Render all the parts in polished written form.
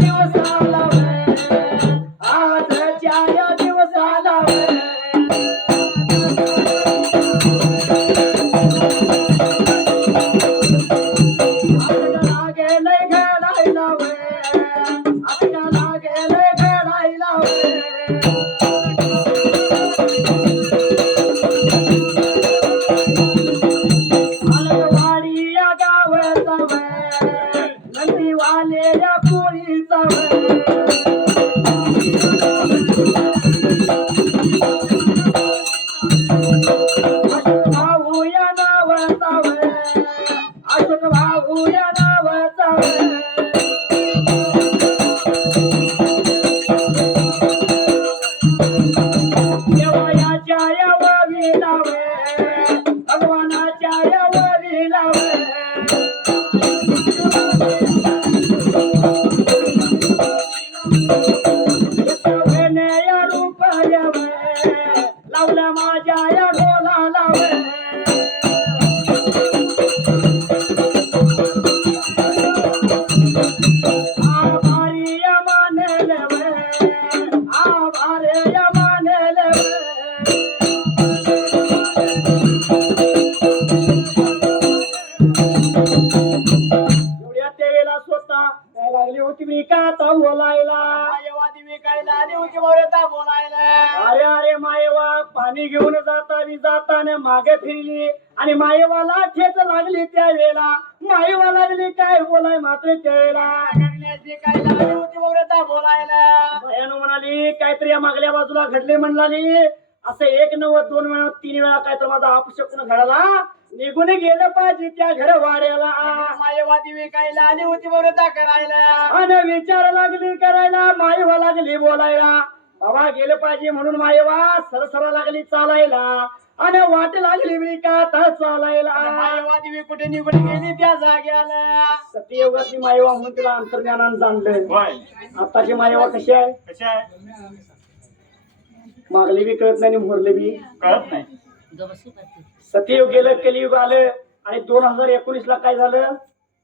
दिवसाला आजच्या या दिवसाला गेले घडायला आपल्याला गेले घडायला वाडी या गावाचा नंदी वाले या पोळीचा भाऊ या नावाचा अशोक भाऊ या नावाचा देवाच्या या वावीला भगवानाच्या या वावीला या रूपाया लावल्या माझ्या या ढोलाला आभारी या मानेल आभारे या मानेल एवढ्या तेवेला स्वतः काय लागली होती मी का आता बोलायला मायवादी विकायला आली होती बोलता बोलायला. अरे अरे मायवा पाणी घेऊन जाताना मागे फिरली आणि मायवाला ठेच लागली त्या वेळेला मायवा लागली काय बोलाय मात्र त्या वेळेला विकायला आली होती बोलता बोलायला. भयानो म्हणाली काहीतरी या मागल्या बाजूला घडले म्हणाली असं 1 नव्वद 2 वेळा 3 वेळा काय तर माझा अपशकुन घडाला निघून गेलं पाहिजे त्या घर वाड्याला मायवादी विकायला आली होती बोलता करायला. आणि विचार लागली करायला मायवा लागली बोलायला बाबा गेलं पाहिजे म्हणून मायवा सरसरा लागली चालायला आणि वाट लागली मी का आता चालायला मायवादी कुठे निघून गेली त्या जाग्याला. सत्ययुगातली मायवा म्हणून तिला अंतर्ज्ञानानं जाणलं. आताची मायवा कशी आहे कशा आहे मागली बी कळत नाही आणि मोरले बी कळत नाही. सत्ययुग गेलं कलियुग आलं आणि 2019 ला काय झालं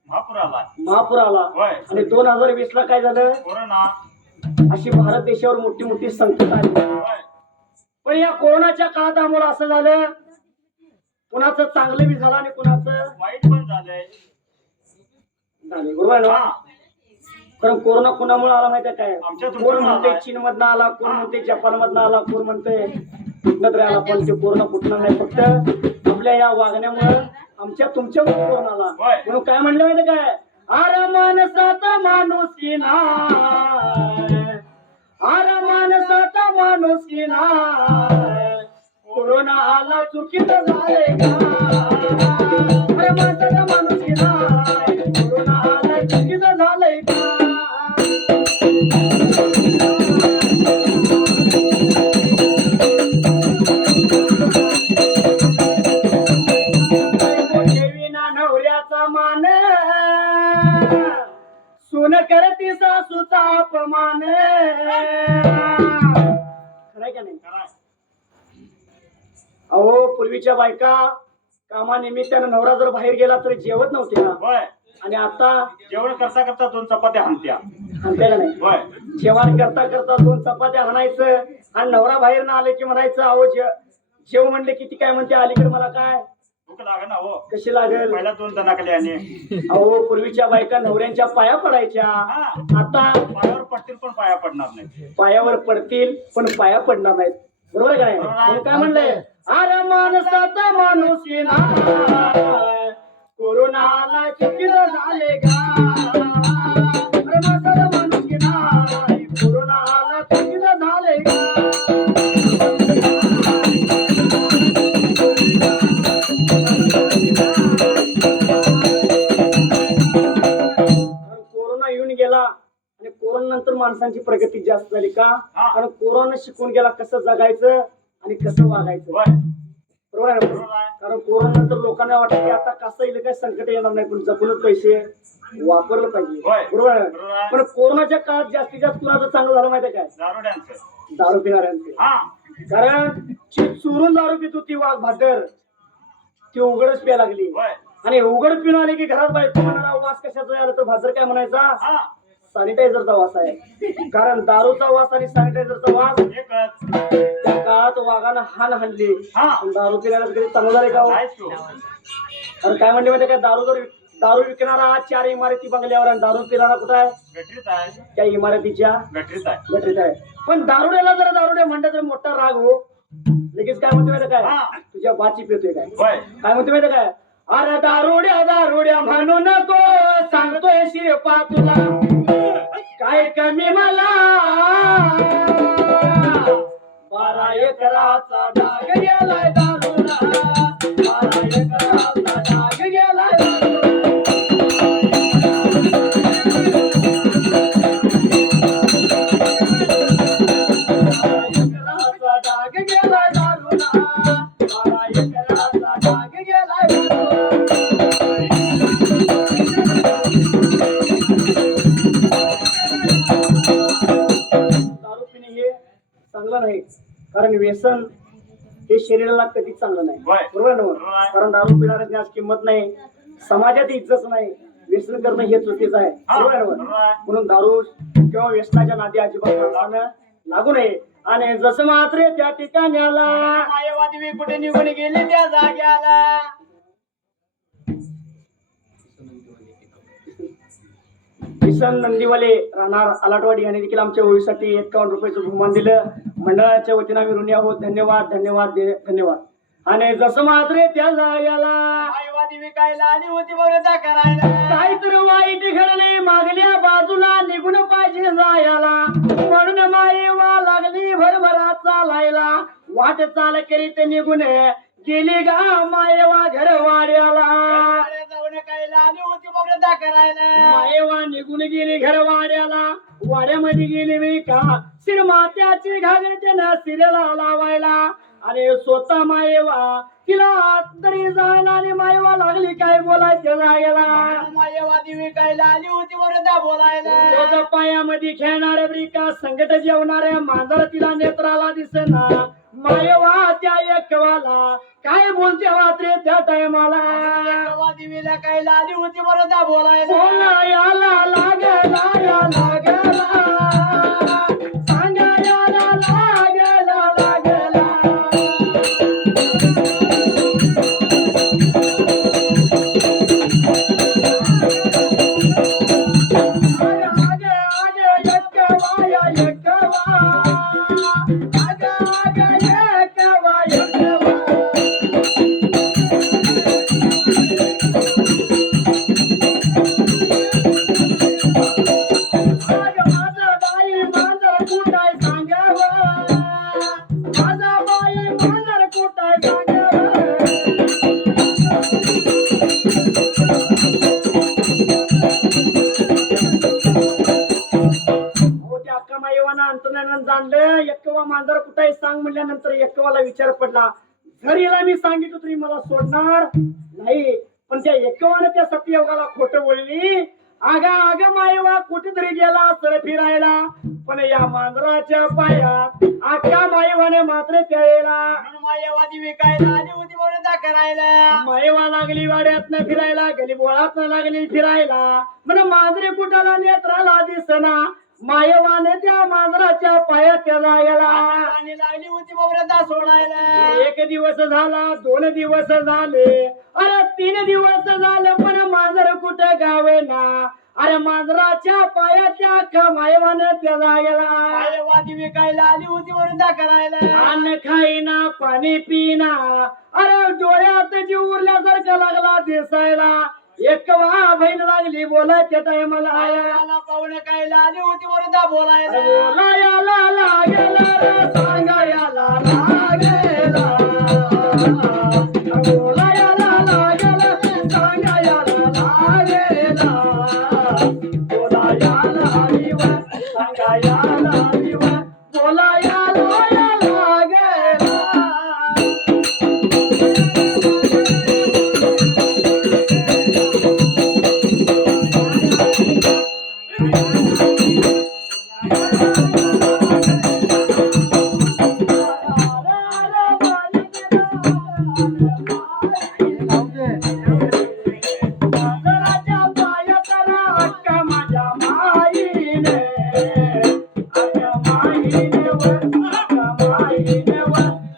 महापूर आला. महापूर आला होय. आणि 2020 ला काय झालं कोरोना. अशी भारत देशावर मोठी मोठी संकट आली होय. पण या कोरोनाच्या काळात आम्हाला असं झालं कुणाचं चांगलं बी झालं आणि कुणाचं वाईट पण झालंय. झालं बरोबर आहे ना हा. कारण कोरोना कुणामुळे आला माहिती आहे काय आमच्या कोण तुमच्यामुळे म्हणते आलाय. चीन मधनं आला कोण म्हणते जपान मधनं आला कोण म्हणते कुठनं तरी आला पण ते कोरोना कुठणार नाही फक्त आपल्या या वागण्यामुळे आमच्या तुमच्यामुळे कोरोना आला होय. म्हणून काय म्हणलं माहिती काय अरे माणसात माणुसकी नाय अरे माणसात माणुसकी नाय कोरोना आला चुकीचं झाले का अरे माणसात माणुसकी नाय कोरोना आला चुकीचं झालंय का देवीना नवऱ्याचा मान सुन करती सासूचा अपमान खरंय का नाही अहो पूर्वीच्या बायका कामानिमित्तानं नवरा जर बाहेर गेला तर जेवत नव्हते ना होय. आणि आता जेवण करता करता 2 चपात्या हाणत्या. आणते का नाही होय. जेवण करता करता 2 चपात्या हाणायचं आणि नवरा बाहेर ना आले की म्हणायचं अहो जेव म्हणले किती काय म्हणते अलीकडे मला काय भूक लागे ना हो. कशी लागेल पहिला 2 दणाकले आणि अहो पूर्वीच्या बायका नवऱ्यांच्या पाया पडायच्या हा. आता पायावर पडतील पण पाया पडणार नाही. पायावर पडतील पण पाया पडणार नाहीत बरोबर आहे का नाही बरोबर आहे. म्हणून काय म्हणलंय अरे माणसात माणुसकी नाय कोरोनाला चुकीचं झाले का अरे माणसात माणुसकी नाय कोरोनाला चुकीचं झाले का कोरोना येऊन गेला आणि कोरोना नंतर माणसांची प्रगती जास्त झाली का हा. आणि कोरोना शिकून गेला कसं जगायचं आणि कसं वागायचं होय. बरोबर आहे ना? बरोबर आहे. कारण कोरोना नंतर लोकांना वाटतं की आता कसं येईल काही संकट येणार नाही पण जपूनच पैसे वापरलं पाहिजे होय. बरोबर आहे बरोबर ना? आहे. पण कोरोनाच्या काळात जास्तीत जास्त कुणाचं चांगलं झालं माहिती आहे काय दारुड्यांचं. दारू पिणाऱ्यांचे हा. कारण जी चोरून दारू पित होती वाघ भाकर ती उघडच प्यायला लागली होय. आणि उघड पिऊन आली की घरात बायको म्हणाला वास कशाचा आला तर भाजर काय म्हणायचा हा. सॅनिटायझरचा वास आहे. कारण दारूचा वास आणि सॅनिटायझरचा वास एकच. त्या काळात वाघानं हान हाणली. हा. पण दारू पिण्याला कधी चांगलं झालं का हो? आहेच की हो. आणि काय म्हणते माहिती काय, दारू विकणारा आज 4 इमारती बंगल्यावर आणि दारू पिणारा कुठं आहे? गटरीत आहे. त्या इमारतीच्या गटरीत आहे. गटरीत आहे. पण दारुड्याला जर दारुड्या म्हणतात तर मोठा राग हो. लगेच काय म्हणते माहिती काय, हा. तुझ्या बाची पितोय काय, होय. काय म्हणते माहिती काय, अरे दारुड्या दारुड्या म्हणू नको, सांगतोय शिरपा तुला काय कमी मला, 12 एकराचा डाग गेलाय दारुडा, 12 एकराचा डाग गेलाय दारुडा. एकराचा डाग गेलाय दारुडा, 12 एकराचा डाग गेलाय दारुडा. दारू पिणे हे चांगलं नाही, कारण व्यसन हे शरीराला कधीच चांगलं नाही. होय. बरोबर आहे ना? बरोबर आहे. कारण दारू पिणाऱ्याची आज किंमत नाही, समाजात इज्जत नाही, व्यसन करणं हे चुकीचं आहे. हा. बरोबर आहे ना? बरोबर आहे. म्हणून दारू किंवा व्यसनाच्या नादी अजिबात माणसानं लागू नये. आणि जसं मात्र त्या ठिकाण्याला मायावादी कुठे निघून गेली त्या जाग्याला. किसन नंदीवाले राहणार आलाटवाडी यांनी देखील आमच्या होळीसाठी 51 रुपयाचं बहुमान दिलं. मंडळाच्या वतीनं आम्ही ऋणी आहोत. धन्यवाद धन्यवाद धन्यवाद. आणि जसं मात्र त्या जाग्याला मायावादी विकायला आली होती बरोबर करायला. काहीतरी वाईट घडले, मागल्या बाजूला निघून पाहिजे जायला, म्हणून मायेवा लागली भरभरा चालायला, वाट चाल करीत निघून गेली गा मायेवा घर वाड्याला. जाऊन कायला आली होती बरोबर करायला. मायेवा निघून गेली घर वाड्याला, वाड्यामध्ये गेली मी का शिरमात्याची घागर त्यानं शिरेला लावायला, आणि स्वतः मायेवा तिला तरी जायला, आणि मायेवा लागली काय बोलायचं जायला. मायावादी विकायला आली होती बरोबर बोलायला. त्याच्या पायामध्ये खेळणाऱ्या ब्रिका संकट जेवणाऱ्या मांजर तिला नेत्राला दिसेना, मायेवा त्या एकवाला काय बोलते वात्रे त्या टायमाला. मायावादी विकायला आली होती बरोबर बोलायला. बोलायला लागला या लागला, सांगायला लागला लागला. जाणलं एकवा मांजर कुठे आहे सांग म्हणल्यानंतर एकवाला विचार पडला, घरीला मी सांगितलं तरी मला सोडणार नाही. पण त्या एकवाने त्या सत्ययोगाला खोटं बोलली. आगा आग मायवा कुठेतरी गेला सर फिरायला, पण या मांजराच्या पायात आका मायवाने मात्र त्याला. मायावादी विकायला आली होती बरोबर करायला. मायवा लागली वाड्यातनं फिरायला, गली बोळातनं लागली फिरायला, म्हण मांजरे कुठाला नेत्राला दिसना, मायवाने त्या मांजराच्या पायात त्याला गेला. आणि लागली होती बरोबर सोडायला. 1 दिवस झाला, 2 दिवस झाले, अरे 3 दिवस झाले, पण मांजर कुठे गावेना. अरे मांजराच्या पायाच्या अख्खा मायवाने त्याला गेला. मायावादी विकायला आली होती बरोबर करायला. अन्न खाईना पाणी पिना, अरे डोळ्यात जीव उरल्यासारखा लागला दिसायला. एकवा बहीण लागली बोलायच्या टायमाला मला पाहुणे कायला आली होती बरोबर बोलायला. बोलायला लागेला रे, सांगायला लागेला, बोलायला लागेला, सांगायला लागेला, बोलायला हवीव, सांगायला हवीव, बोलायला लागेला. मांजराच्या पायात अक्का माझ्या माई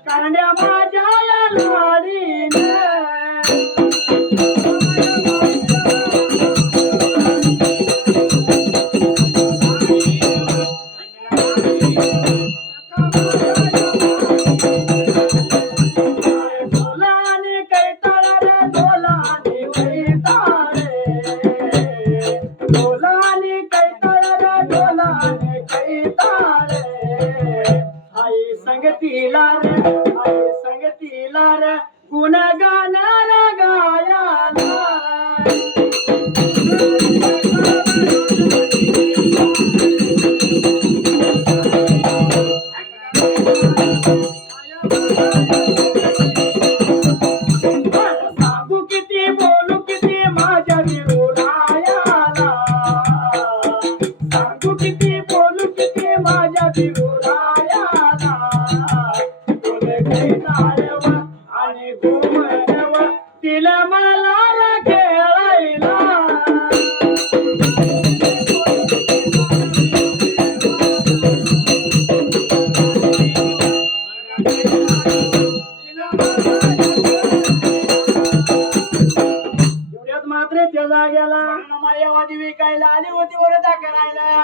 करण्या माझ्या या लाडीने ढोलाने कैताळ रे ढोलाने कैताळ ढोलाने कैताळ रे ढोलाने कैताळ आई संगतीला रे गुण गाणारा गायाला सांगू किती बोलू किती माझ्या विरोधायाला सांगू किती बोलू किती माझ्या विरोधायाला तुले कैताळव आणि घुमणव तिला मला खेळायला एवढ्यात मात्र त्या जाग्याला मायावादी विकायला आली होती वरदा करायला.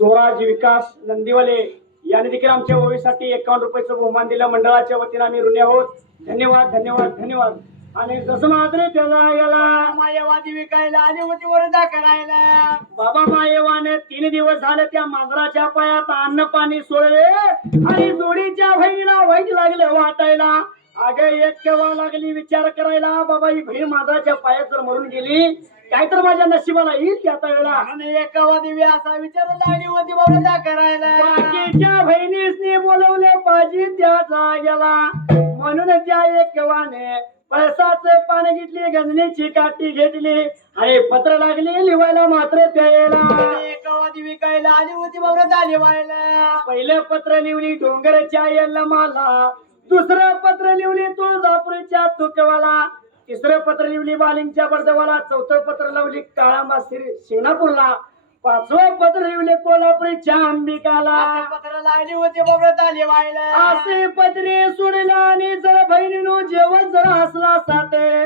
स्वराज विकास नंदीवाले यांनी देखील आमच्या ओवीसाठी 51 रुपयाचं बहुमान दिलं. मंडळाच्या वतीने आम्ही ऋणी आहोत. धन्यवाद धन्यवाद धन्यवाद. आणि जसं मात्र त्या जाग्याला मायावादी विकायला आली होती वरदा करायला. बाबा मायेवाने 3 दिवस झाले त्या मांजराच्या पायात अन्न पाणी सोडले आणि जोडीच्या बहिणीला वाईट लागले वाटायला. अगं एक केव्हा लागली विचार करायला बाबा ही बहीण मांजराच्या पायात जर मरून गेली काय तर माझ्या नशिबाला येईल त्या वेळेला. आणि एकावा दिवी असा विचार लागली होती वरदा करायला. बाकीच्या बहिणीसनी बोलवले पाहिजे त्या जाग्याला म्हणून त्या एकवाने पळसाचं पान घेतली गंजणीची काठी घेतली आणि पत्र लागली लिवायला मात्र त्याला. एकावा दिवी विकायला आली होती वरदा लिवायला. पहिलं पत्र लिवली डोंगरच्या यल्लमाला, दुसरं पत्र लिवली तुळजापूरच्या तुकवाला, तिसरं पत्र लिवली बालिंगच्या बर्दवाला, चौथं पत्र लावली काळांबा शिंगणापूरला, 5वं पत्र लिवले कोल्हापूरच्या अंबिकाला. असं पत्र लागली होती वरदा लिवायला. असे पत्रे सोडला आणि जर बहिणीनो जेवण जर हसला साते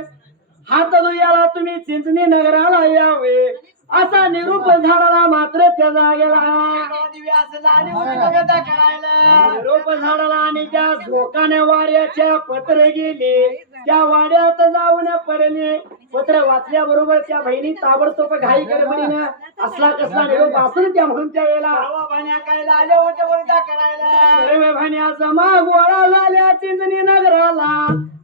हात धुयाला तुम्ही चिंचणी नगराला यावे असा निरूप झाडाला मात्र त्या जागेला. एकावा दिवी असं लागली होती वरदा करायला. निरूप झाडाला आणि त्या झोकाने वाड्याच्या पत्र गेले त्या वाड्यात जाऊन पडले. पत्र वाचल्याबरोबर त्या बहिणी ताबडतोब घाई गडबडीनं असला कसला निरोप असून त्या म्हणून त्या याला सर्व भाण्या कायला आले होते वरदा करायला. सर्व भाण्या जमा गोळा झाल्या चिंचणी नगराला.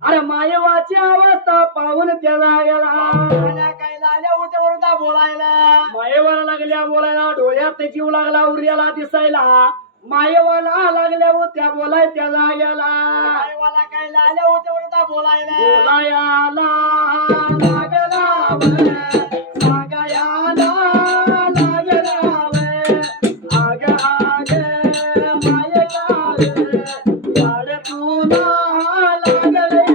अरे मायवाची अवस्था पाहून त्या जागेला भाण्या कायला आले होते वरदा बोलायला. मायेवाला लागल्या बोलायला डोळ्यात जीव लागला उर्याला दिसायला. मायेवाला लागल्या होत्या बोलाय त्या जाग्याला मायवाला कायला आले होते वरदा बोलायला. बोलायाला लागला सांगायाला लागला आग आग मायेला याड तुला लागले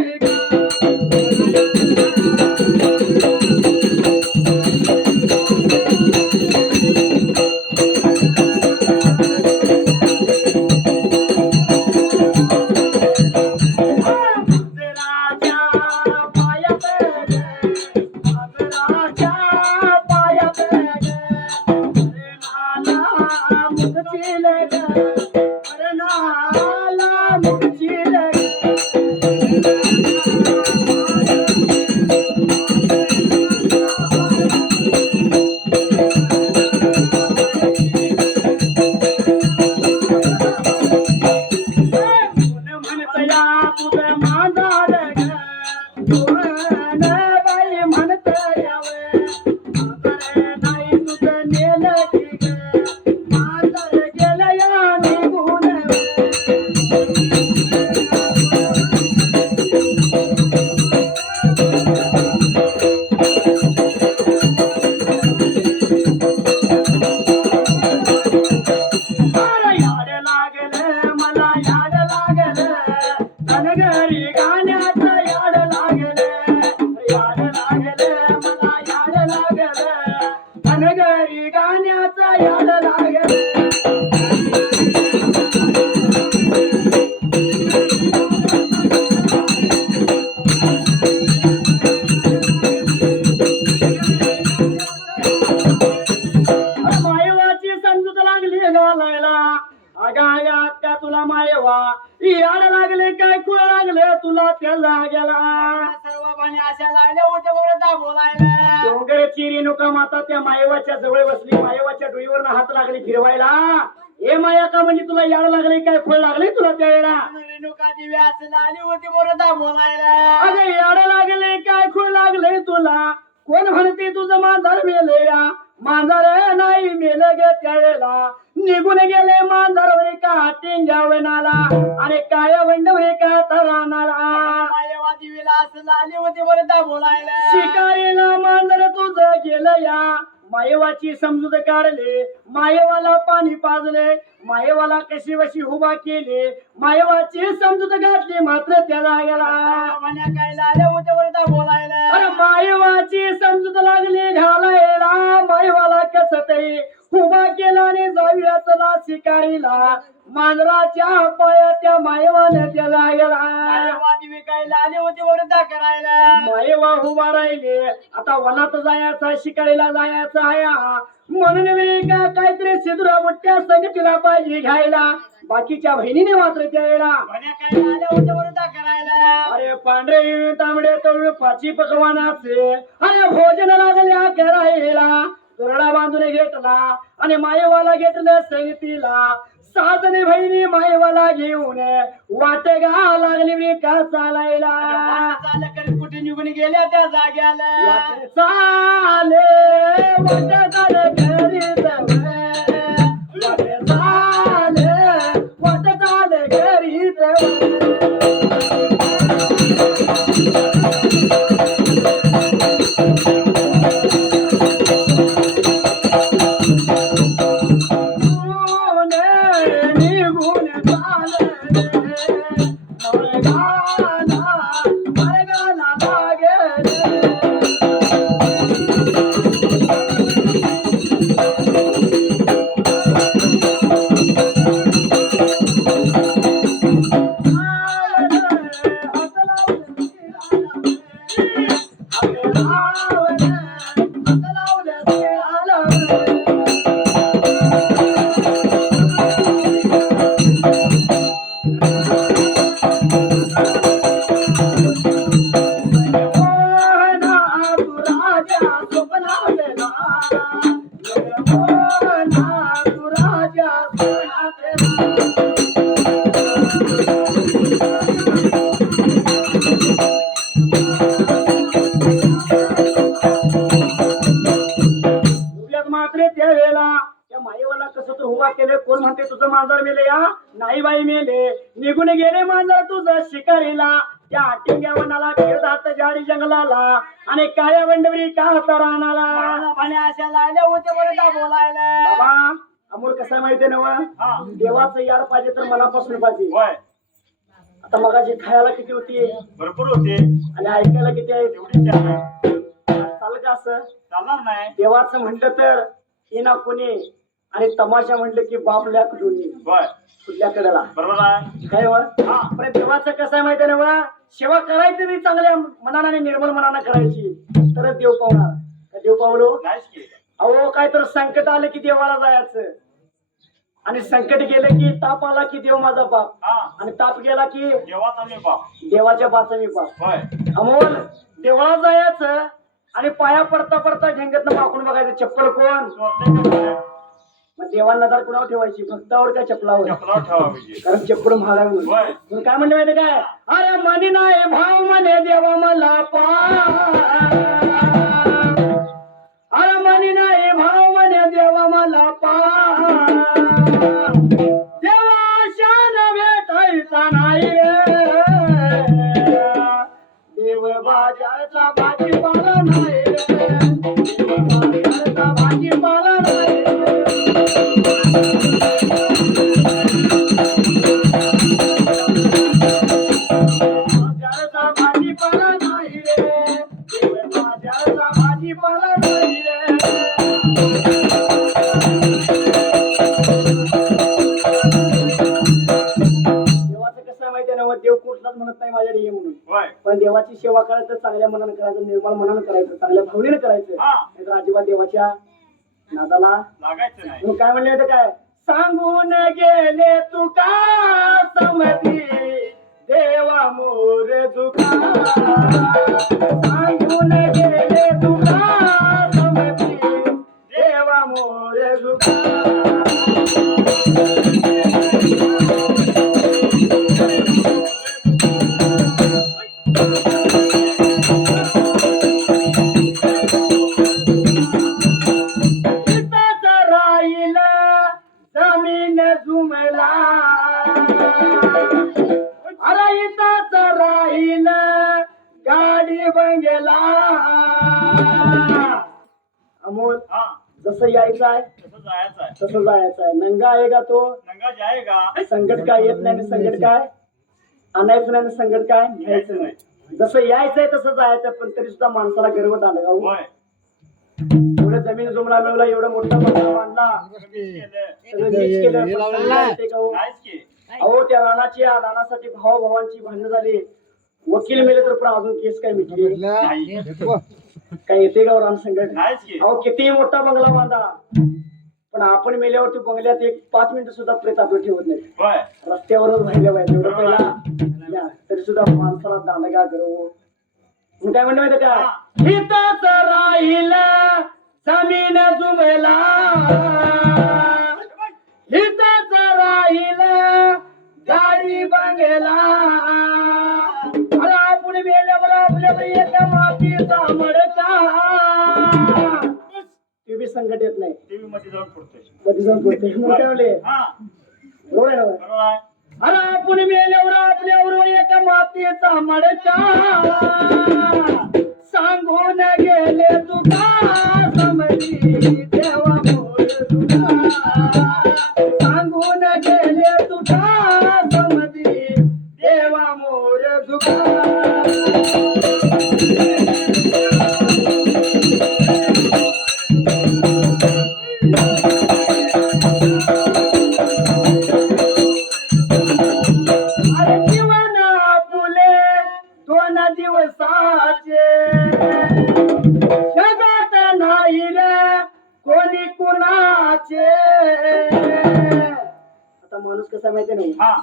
गाण्याचा याड लागले अशा लागल्या होत्या बरोबर दाबोलायला डोंगर चिरी नुका माता त्या मायवाच्या जवळ बसली, मायवाच्या डोईवरनं हात लागली फिरवायला. हे माया का म्हणजे तुला याड लागले काय फळ लागले तुला त्यावेळेला? रेणुका देवी असं लागली होती बरोबर दाबोलायला अगं याड लागले काय खूळ लागले तुला? कोण म्हणते तुझं मांजर मेले या? मांजर नाही मेले गे त्यावेळेला. निघून गेले मांजरवरी का टिंग्यावनाला आणि काय वंडवरी का तरानाला. मायवा देवीला असं लागली होती बरोबर दाबोलायला शिकारीला मांजर तुझं गेलं या. मायवाची समजूत काढले, मायवाला पाणी पाजले, मायवाला कशी वशी उभा केली, मायवाची समजूत घातली मात्र त्याला गेला. म्हण्या काय लागल्या होत्या बरोबर दाबोलायला अरे मायवाची समजूत लागली घालायला, मायवाला कस तरी उभा केला आणि जाऊया चला शिकारीला. मांजराच्या पाया त्या मायवाने त्याला गेला. मायवा देवी काय लागली होती बरोबर दा करायला मायवा उभा राहिले, आता वनात जायचा शिकारीला जायचा आहे म्हणून मी का काहीतरी सिद्धरा मोठ्या संगतीला पाहिजे घ्यायला. बाकीच्या बहिणीने मात्र त्यावेळेला म्हण्या काय लागल्या होत्या बरोबर दा करायला अरे पांढरे तांबडे तळू पाची पकवानाचे अरे भोजन लागल्या करायला. तुरडा बांधून घेतला आणि मायवाला घेतलं संगतीला. साधने बहिणी मायवाला घेऊन वाट गा लागली मी का चालायला. चाललं करीत कुठे निघून गेल्या त्या जाग्याला चाले वाट चाले घरी जवळ. वाट चाले घरी निघून मार्गाला लागले. मात्र त्यावेळेला त्या माईवाला कसं तर उभा केले. कोण म्हणते तुझं मांजर मेले या? नाही बाई मेले. निघून गेले मांजर तुझं शिकारीला. त्या टिंग्या वनाला खेळतात जाडी जंगलाला आणि काळ्या वंडवरी का तरानाला. म्हणे अशा लागल्या होत्या बरोबर दा बोलायला बाबा अमोल कसं माहितीये ना देवाचं याड पाहिजे तर मनापासून पाहिजे. आता मगाची खायला किती होती? भरपूर होते आणि ऐकायला किती आहे? तेवढीच आहे. चाल का असं? चालणार नाही देवाचं म्हटलं तर हे ना कोणी आणि तमाशा म्हटलं की बापल्या दोन्ही कुठल्या कडेला बरोबर आहे काय पण देवाचं कसं आहे माहिती आहे ना सेवा करायची ती चांगल्या मनाने आणि निर्मळ मनानं करायची तरच देव पावणार. देव पावलो अहो काय तर संकट आलं की देवाला जायचं आणि संकट गेलं की ताप आला की देव माझा बाप आणि ताप गेला की देवाचा मी बाप देवाच्या बाचा मी बाप. अमोल देवाला जायचं आणि पाया पडता पडता घेंगत मागून बघायचं चप्पल कोण. मग देवाला नजर कुणावर ठेवायची? भक्तावर का चपलावर? कारण चप्पल महागाय म्हणून काय म्हणलं माहिती काय? अरे मनी नाही भाव म्हणे देवा मला पा. अरे मनी नाही भाव म्हणे देवा मला पा. देवा शान भेटायचा नाही देव बाजारचा भाजीपाला नाही देव बाजारचा भाजीपाला नाही. बाजारचा भाजीपाला नाही रे देव बाजारचा भाजीपाला नाही रे. देव कुठलाच म्हणत नाही माझ्याकडे ये म्हणून. पण देवाची सेवा करायचं चांगल्या मनानं करायचं, निर्मळ मनानं करायचं, चांगल्या भावनेनं करायचं. नाहीतर अजिबात देवाच्या नादाला लागायचं नाही. मग काय म्हणले होते काय? सांगून गेले तुका समधी देवा मोर तुका सांगून गेले तुका समधी देवा मोर तुका जमीन झुमला अरे इथंच राहील गाडी बंगला अमोल हा जसं यायचं आहे तसं जायचं आहे. तसं जायचं आहे नंगा आहे का तो नंगा जाएगा संकट काय येत नाही आणि संकट काय आणायचं नाही आणि संकट काय घ्यायचं नाही जसं यायचंय तसं जायचं पण तरी सुद्धा माणसाला गर्व आलं का हो? होय एवढं जमीन जुमला मिळवला एवढं मोठा बंगला बांधला सगळं नीट केलं पण सांगते का हो? नाहीच की अहो त्या रानासाठी भावाभावांची भांडणं झाली वकील मेले तर पण अजून केस काय मिटली नाही काय येते का रान संकट नाहीच की अहो कितीही मोठा बंगला बांधा पण आपण मेल्यावरती बंगल्यात एक 5 मिनिटं सुद्धा प्रेत आपलं ठेवत नाही होय रस्त्यावरच राहिलं पाहिजे एवढं पहिला तरी सुद्धा माणसाला दांडगा करू मग काय म्हणतो माहिती का हिताच राहिल जमीन जुमला हिताच राहिल गाडी बंगला अरे आपण मेल्यावर आपल्यावर एका मातीचा मडका ते बी संकट येत नाही टीव्ही मध्ये जाऊन पडतोय मध्ये जाऊन पडते मग काय म्हणले हा बरोबर आहे ना? बरोबर आहे अरे आपण मेल्यावर आपल्यावर एका मातीचा मडका सांगून गेले तुका समधी देवा मोर तुका सांगून गेले तुका समधी देवा मोर तुका अरे जीवन फुले 2 दिवसाचे जगात नाही रे कोणी कुणाचे आता माणूस कसा माहिती नाही हा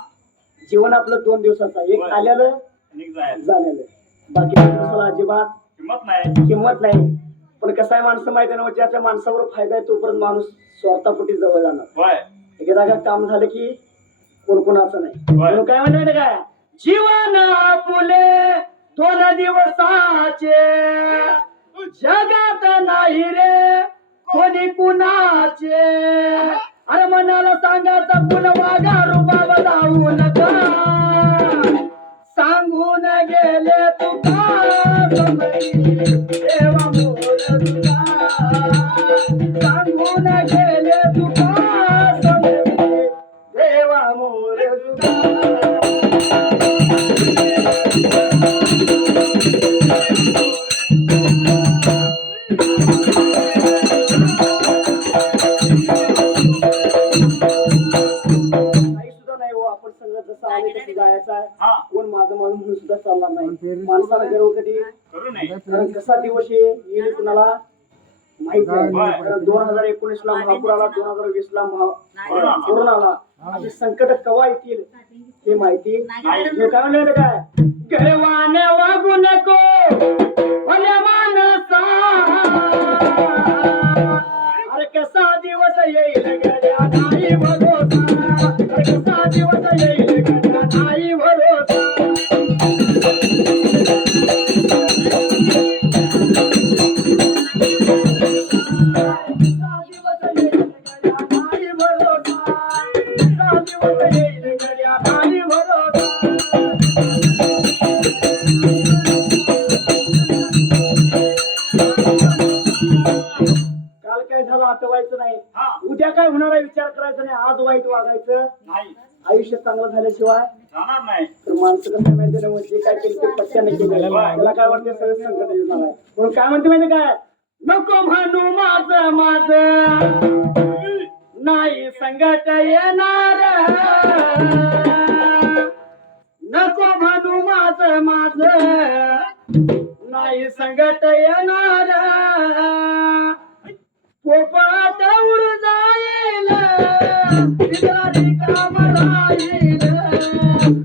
जीवन आपलं 2 दिवसाचं एक होय. आलेलं निघ जायचं झालेलं बाकी माणसाला अजिबात किंमत नाही किंमत नाही पण कसं आहे माणसं माहिती नाही ज्याच्या माणसावर फायदा आहे तोपर्यंत माणूस स्वार्थापोटी जवळ जाणार होय एकदा का काम झालं की कोणकोणाचं नाही म्हणून काय म्हणते काय जीवन आपुले 2 दिवसाचे जगात नाही रे कोणी कुणाचे अरे मनाला सांगायचा पुन वागा रुबाब जाऊ नका सांगून गेले तुका समधी देवा मोर तुका सांगून गेले तुका समधी देवा मोर तुका काही सुद्धा नाही हो आपण सगळं जसं आले तसं जायचं आहे हा कोण माझं माझं म्हणून सुद्धा चालणार नाही माणसाला गर्व कधी करू नये कारण कसा दिवस येईल कुणाला माहित नाही होय. कारण 2019 ला महापूर आला 2020 ला कोरोना आला अशी संकट केव्हा येतील हे माहिती मी काय म्हणलं काय गर्वाने वागू नको भल्या माणसा अरे कसा दिवस येईल गड्या नाही भरोसा अरे कसा दिवस येईल गड्या नाही भरोसा काल काय झालं आठवायचं नाही हा उद्या काय होणार आहे विचार करायचा नाही आज वाईट वागायचं नाही आयुष्य चांगलं झाल्याशिवाय जाणार नाही तर माणसं कसं माहिती नाही जे काय केलं ते पत्त्याने केलं त्याला काय वाटतं सगळं संकट येणार आहे म्हणून काय म्हणते माहिती काय नको म्हणू माझं माझं नाही संकट येणार नको म्हणू माझं माझं नाही संकट येणार पोपट उड जाईल काम राहील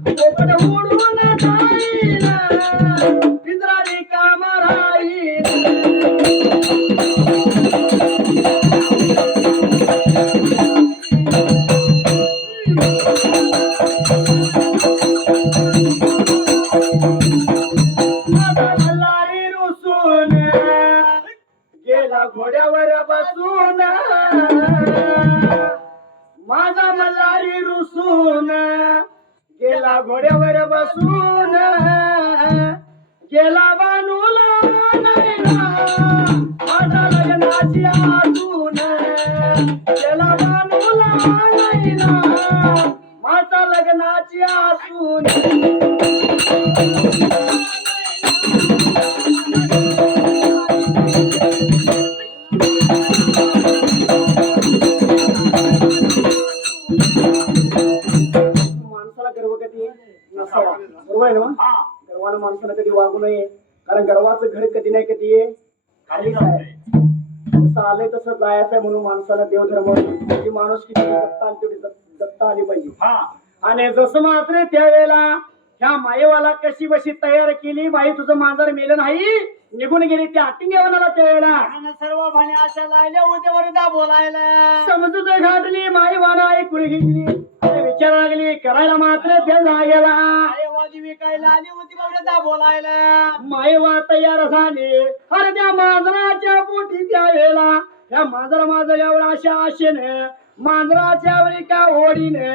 पोपट उड निघून जाईल पिंजरा रिकामा राहील माझा मल्हारी रुसून गेला घोड्यावर बसून माझा मल्हारी रुसून गेला घोड्यावर बसून गेला बानूला नैना माझा लग्नाची आसून गेला बानूला नैना माझा लग्नाची आसून माणसाला गर्व कधी नसावा बरोबर आहे ना हा गर्वानं माणसाला कधी वागू नये कारण गर्वाचं घर कधी नाही कधी आहे खालीच आहे जसं आलंय तसं जायचं आहे म्हणून माणसाला देवधर्म जी माणूस किती जगता आली तेवढी जगता आली पाहिजे हा आणि जसं मात्र त्यावेळेला ह्या मायेवाला कशी बशी तयार केली बाई तुझं मांजर मेलं नाही निघून गेली त्या आटिंगेवाला त्यावेळेला आणि सर्व भाणे अशा लागल्या उद्यावर बोलायला समजूत घातली माईवाला ऐकून घेतली आणि विचार लागली करायला मात्र त्या जागेला वादी विकायला आली होती बघा बोलायला मायवा तयार झाली अरे त्या मांजराच्या पोटी त्यावेळेला त्या मांजरा माझं एवढा अशा आशेने मांजराच्या वेळी का ओढीने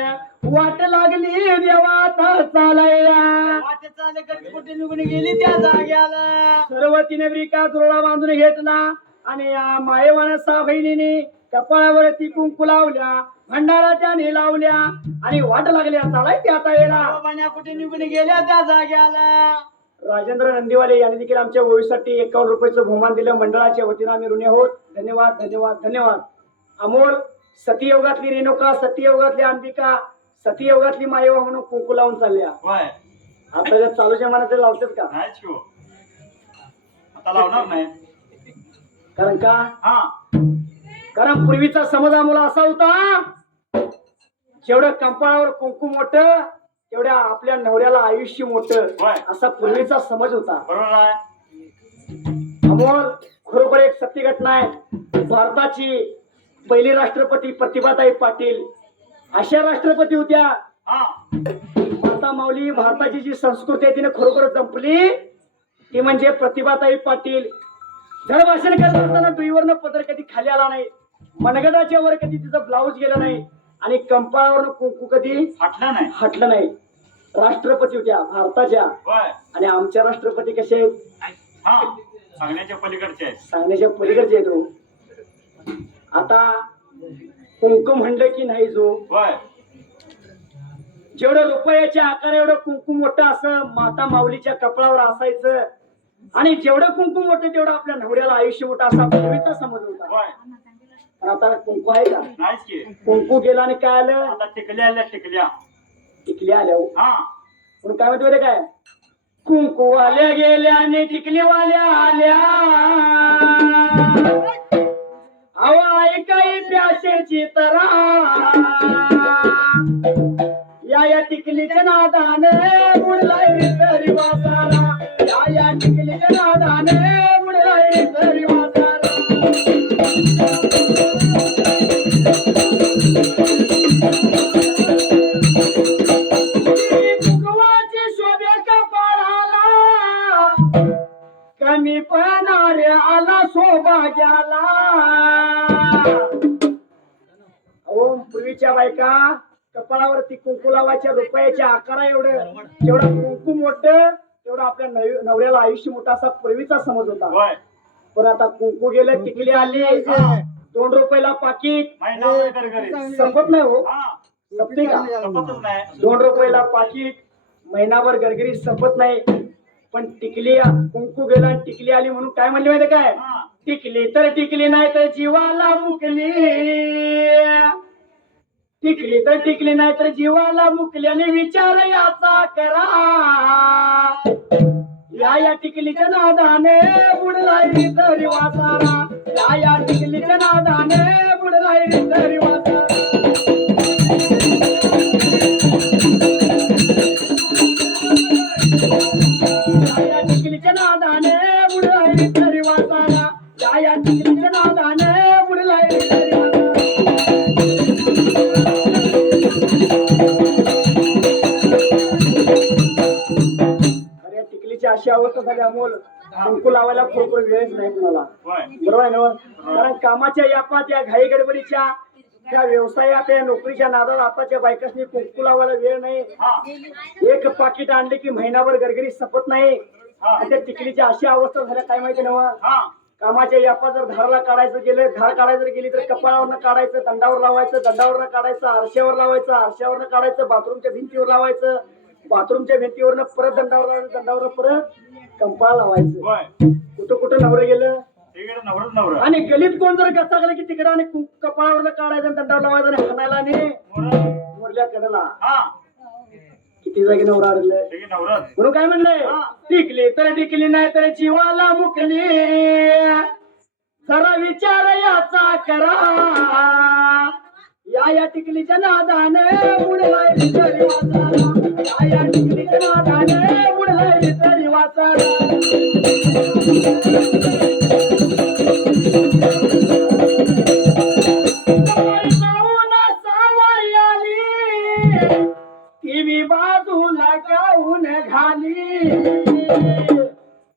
वाट लागली देवात चालायला वाटे चाले कधी कुठे निघून गेली त्या जाग्याला सर्व तिने ब्रिका तुरडा बांधून घेतला आणि या मायेवाने सहा बहिणीने कपाळावरती कुंकू लावल्या भंडारा त्याने लावल्या आणि वाट लागल्या चालाय त्या वेळेला भाण्या कुठे निघून गेल्या त्या जाग्याला राजेंद्र नंदीवाले यांनी देखील आमच्या ओळीसाठी 51 रुपयाचं बहुमान दिलं मंडळाच्या वतीनं आम्ही ऋणी आहोत धन्यवाद धन्यवाद धन्यवाद अमोल सतीयोगातली रेणुका सतीयोगातली अंबिका सतीयोगातली मायेवा म्हणून कुंकू लावून चालल्या होय आता जर चालू जमान्यात लावतात का नाहीच की हो. आता लावणार नाही कारण का हा कारण पूर्वीचा समज आम्हाला असा होता जेवढं कंपाळावर कुंकू मोठं तेवढ्या आपल्या नवऱ्याला आयुष्य मोठं होय. असा पूर्वीचा समज होता बरोबर आहे अमोल खरोखर एक सत्य घटना आहे भारताची पहिली राष्ट्रपती प्रतिभाताई पाटील अशा राष्ट्रपती होत्या हा माता माऊली भारताची जी संस्कृती आहे तिने खरोखर जपली ती म्हणजे प्रतिभाताई पाटील धड भाषण करत असताना डुईवरनं पदर कधी खाली आला नाही मनगटाच्या वर कधी तिचं ब्लाऊज गेलं नाही आणि कंपाळावरनं कुंकू कधी फाटला नाही हटलं नाही राष्ट्रपती होत्या भारताच्या होय आणि आमच्या राष्ट्रपती कसे आहेत हा सांगण्याच्या पलीकडचे आहे सांगण्याच्या पलीकडचे आहेत हो. आता कुंकू म्हणलं की नाही जो होय जेवढं रुपयाच्या आकार एवढं कुंकू मोठं असं माता माऊलीच्या कपडावर असायचं आणि जेवढं कुंकू मोठं तेवढं आपल्या नवऱ्याला आयुष्य मोठं असा पूर्वीचा समज होता होय पण आता कुंकू आहे का नाहीच की कुंकू गेला आणि काय आलं आता टिकल्या आल्या टिकल्या टिकली आल्या हो. हा पण काय म्हणते माहिती काय कुंकू आल्या गेल्या आणि टिकलीवाल्या आल्या अहो ऐकाई प्याशेची तरा या टिकलीच्या नादाने बुडलाय तरी वासारा या टिकलीच्या नादाने बुडलाय तरी वासारा कुंकवाची शोभे कपाळाला कमी पणारे आला सौभाग्याला अहो पूर्वीच्या बायका कपाळावरती कुंकू लावायच्या रुपयाच्या आकारा एवढं जेवढं कुंकू मोठं तेवढं आपल्या नवऱ्याला आयुष्य मोठं असा पूर्वीचा समज होता होय पण आता कुंकू गेलं टिकली आली 2 रुपयाला पाकिट महिना घरी संपत नाही हो हा संपते का संपतच नाही 2 रुपयाला पाकिट महिनाभर गरगरी संपत नाही पण टिकली कुंकू गेला आणि टिकली आली म्हणून काय म्हणले माहिती काय हा टिकली तर टिकली नाही तर जीवाला मुकली टिकली तर टिकली नाही तर जीवाला मुकली आणि विचार याचा करा या टिकलीच्या नादाने बुडलाय तरी वासारा या टिकलीच्या नादाने बुडलाय तरी वासारा अशी अवस्था झाली अमोल कुंकू लावायला खूप वेळच नाही कुणाला होय बरोबर आहे ना कारण कामाच्या यापात या घाई गडबडीच्या त्या व्यवसायात त्या नोकरीच्या नादात आताच्या बायकांनी कुंकू लावायला वेळ नाही हा एक पाकिट आणले की महिनाभर गरगरी सपत नाही आणि त्या टिकलीची अशी अवस्था झाल्या काय माहिती ना हा कामाच्या यापा जर धारला काढायचं गेलं धार काढायला जर गेली तर कपाळावरनं काढायचं दंडावर लावायचं दंडावरनं काढायचं आरशावर लावायचं आरशावरनं काढायचं बाथरूमच्या भिंतीवर लावायचं बाथरूमच्या भिंतीवरनं परत दंडावर लावायचं दंडावर परत कंपाळ लावायचं होय कुठं कुठं नवरं गेलं तिकडे नवरच नवरा आणि गलीत कोण जर गच्चा गेला की तिकडं आणि कपाळावरनं काढायचं आणि दंडावर लावायचं आणि हाणायला आणि मोरल्या कडेला हा किती जागी नवरा अडलं तिकडे नवरच म्हणून काय म्हणलंय टिकली तर टिकली नाही तर जीवाला मुकली जरा विचार याचा करा या टिकलीच्या नादाने बुडलाय तरी वाचारा या टिकलीच्या नादाने बुडलाय तरी वाचारा टीव्ही बाजूला गाऊन घाली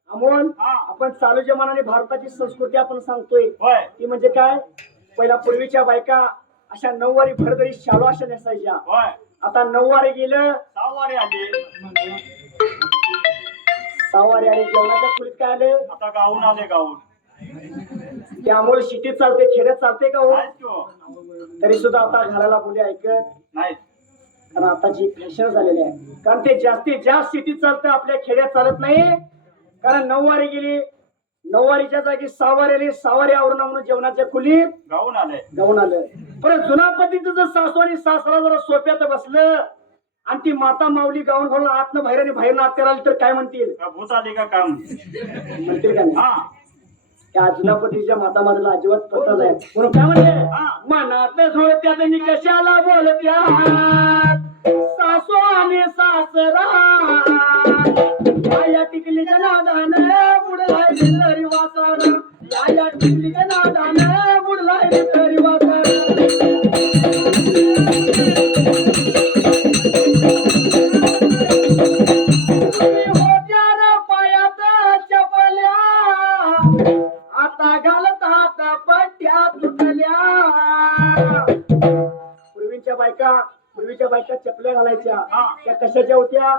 अमोल आपण चालूच्या मनाने भारताची संस्कृती आपण सांगतोय होय ती म्हणजे काय पहिला पूर्वीच्या बायका अशा नऊवारी भरदरी शालू अशा नेसायच्या होय आता नऊवारी गेलं सहावारी आली सहावारी आणि जेवणाच्या खोलीत काय आले आता गाऊन आले गाऊन ते अमोल सिटीत चालते खेड्यात चालते का हो नाहीच किंवा तरी सुद्धा आता घराला मुली ऐकत नाही कारण आताची फॅशन झालेली आहे कारण ते जास्तीत जास्त सिटीत चालतं आपल्या खेड्यात चालत नाही कारण नऊवारी गेली नऊवारीच्या जागी सहावारी आली सहावारी आवरून म्हणून जेवणाच्या खोलीत गाऊन आले गाऊन आलं परत जुना पद्धतीचं जर सासू आणि सासरा जरा सोप्यात बसलं आणि ती माता माऊली गाऊन घालून आतनं बाहेर आणि बाहेर आत करायला तर काय म्हणतील का भूत आले का काम म्हणतील का नाही हा त्या जुना पद्धतीच्या माता माझ्याला अजिबात पटत आहे म्हणून काय म्हणते मनात झोळत्यात आणि कशाला बोलत्या सासू आणि सासरा या टिकलीच्या नादाने बुडलाय तरी वाचारा या टिकलीच्या नादाने बुडलाय तरी वाचारा होत्या पायात चपल्या आता घालतात पट्ट्या तुटल्या पूर्वीच्या बायका चपल्या घालायच्या त्या कशाच्या होत्या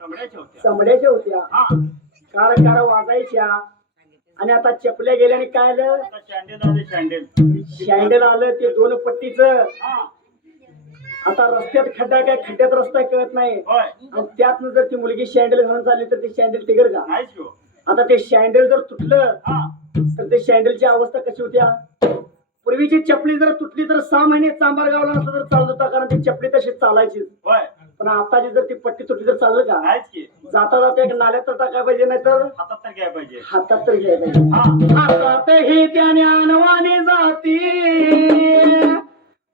चमड्याच्या होत्या चमड्याच्या होत्या हा कार वाजायच्या आणि आता चपल्या गेल्याने काय आलं आता शँडेल आले शँडेल शँडल आलं ते दोन पट्टीच हा आता रस्त्यात खड्डा काय खड्ड्यात रस्ता कळत नाही होय आणि त्यातनं जर ती मुलगी शँडल घालून चालली तर ते शँडल टिगर का नाहीच किंवा आता ते शँडल जर तुटलं हा तर ते शँडलची अवस्था कशी होत्या पूर्वीची चपली जर तुटली तर 6 महिने चांबार गावला नसतं तर चालत होता कारण ती चपली तशी चालायची होय पण आताची जर ती पट्टी तुटली तर चाललं का नाहीच की जाता जाता एक नाल्यात तर टाकाय पाहिजे नाही तर हातात तर घ्यायला पाहिजे हातात तर घ्यायला पाहिजे हा हातात ही त्याने अनवानी जाती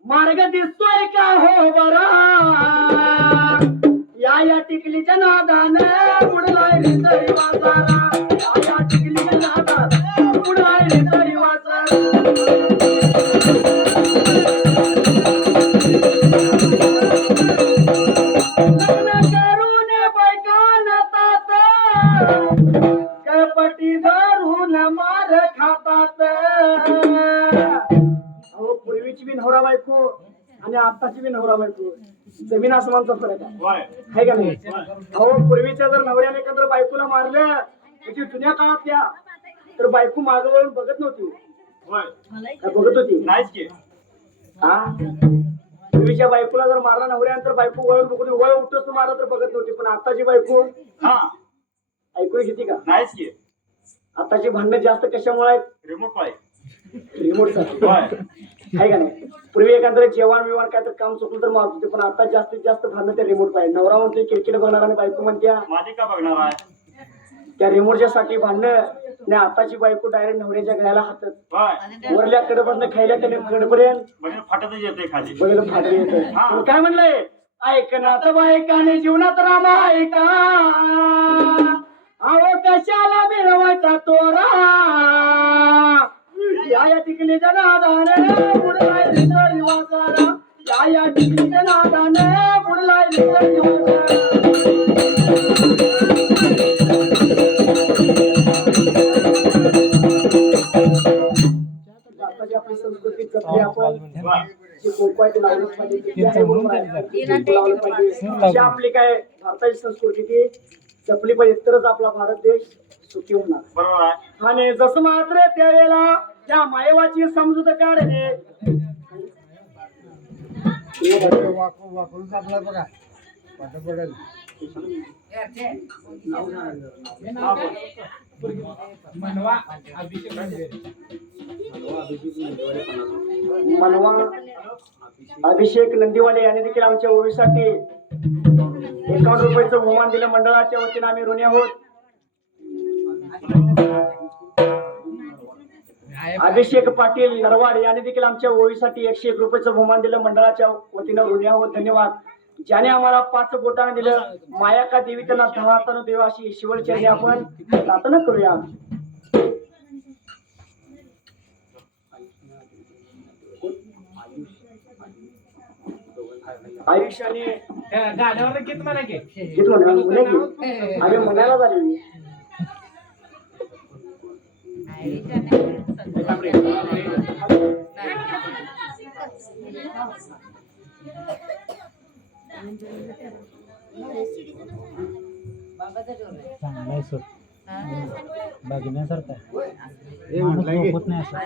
मार्ग दिसतोय का हो बरा या टिकलीच्या नादाने बुडलाय तरी वाचारा या टिकलीच्या नादाने बुडलाय तरी वाचारा करून बायकान तात कपटी धरून मार खातात अहो पूर्वीची बी नवरा बायको आणि आताची बी नवरा बायको जमीन आसमानचा फरक होय आहे का नाही अहो पूर्वीच्या जर नवऱ्याने एखादं बायकोला मारलं म्हणजे जुन्या काळातल्या तर बायको मागं वळून बघत नव्हती होय का बघत होती नाहीच की हा पूर्वीच्या बायकोला जर मारला नवऱ्यानंतर बायको वळून बघून वळ उठच मारला तर बघत नव्हती पण आताची बायको हा ऐकून घेते का नाहीच की आताची भांडणं जास्त कशामुळे आहेत रिमोट पाय रिमोट होय आहे का नाही पूर्वी एखादं जेवण बिवण काय तर काम चुकलं तर मारत होते पण आता जास्तीत जास्त भांडणं ते रिमोट पाहिजे नवरा म्हणते क्रिकेट बघणार आणि बायको म्हणत्या माझी का बघणार आहे त्या रिमोटच्या साठी भांडणं आणि आताची बायको डायरेक्ट नवऱ्याच्या गळ्याला हातात होय वरल्या कडे खायला कडपर्यंत म्हणजे फाटतच येते खाली बघितलं फाटले येते काय म्हणलंय ऐकनात बायकाने जीवनात रामा ऐका अहो कशाला मिळवायचा तोरा या टिकलीच्या नादाने बुडलाय तरी वाचारा या टिकलीच्या नादाने बुडलाय तरी वाचारा लावलं पाहिजे. अशी आपली काय भारताची संस्कृती ती जपली पाहिजे तरच आपला भारत देश सुखी होणार. बरोबर आहे. आणि जसं मात्र त्यावेळेला त्या मायवाची समजूत काढणे मनवा अभिषेक नंदीवाले यांनी देखील आमच्या ओळीसाठी 51 रुपयाचं बहुमान दिलं. मंडळाच्या वतीने आम्ही ऋणी आहोत. अभिषेक पाटील नरवाड यांनी देखील आमच्या ओळीसाठी 101 रुपयाचं बहुमान दिलं. मंडळाच्या वतीनं ऋणी आहोत. धन्यवाद. ज्याने आम्हाला 5 बोटानं दिलं. माया का देवी त्यांना 10 हातानं देवा अशी शिवचरणी आपण प्रार्थना करूया. आयुष्याने गाण्यावर गीत म्हणा की गीत म्हणा अरे म्हणायला झाली. बघण्यासारखं झोपत नाही असं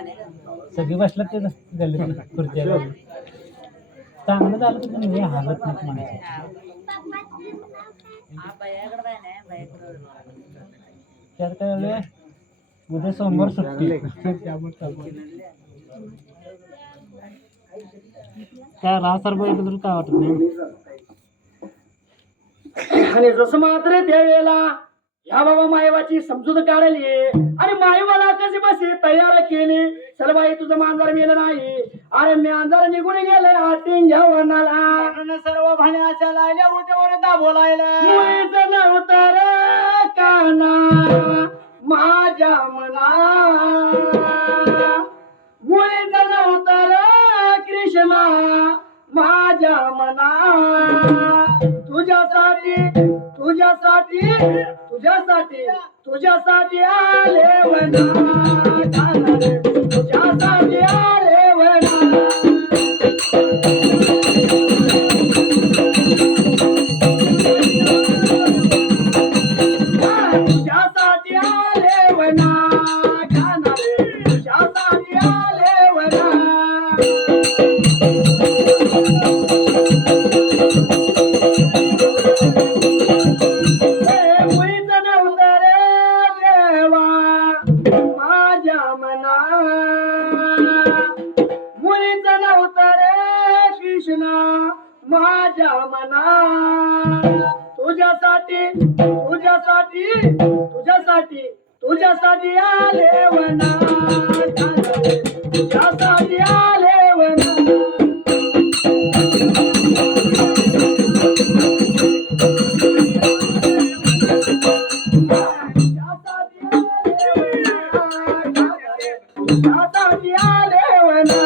सगळी बसलं ते गल्लीत खुर्च्या चांगलं झालं तर मी हालत नाही म्हणायचं. त्यात काय झालं उद्या सोमवार सुट्टी काय रासार बघितलं तर काय वाटत नाही. आणि जसं मात्र त्यावेळेला ह्या बाबा मायवाची समजूत काढली आणि मायवाला कशी बसे तयार केली. चल बाई तुझं मांजर मेलं नाही. अरे मांजर निघून गेले हातीन घेऊनाला सर्व भाण्याच्या लायल्या उद्यावर बोलायला मुळीच नव्हतं रे काना माझ्या मना मुळीच नव्हतं रे कृष्णा माझ्या मना तुझ्यासाठी तुझ्यासाठी तुझ्यासाठी तुझ्यासाठी आले वना तुझ्यासाठी आले वना तुझ्यासाठी आले वना तुझ्यासाठी आले वना माझ्या मना तुझ्यासाठी तुझ्यासाठी तुझ्यासाठी तुझ्यासाठी आले वना तुझ्यासाठी आले वना तुझ्यासाठी आले वना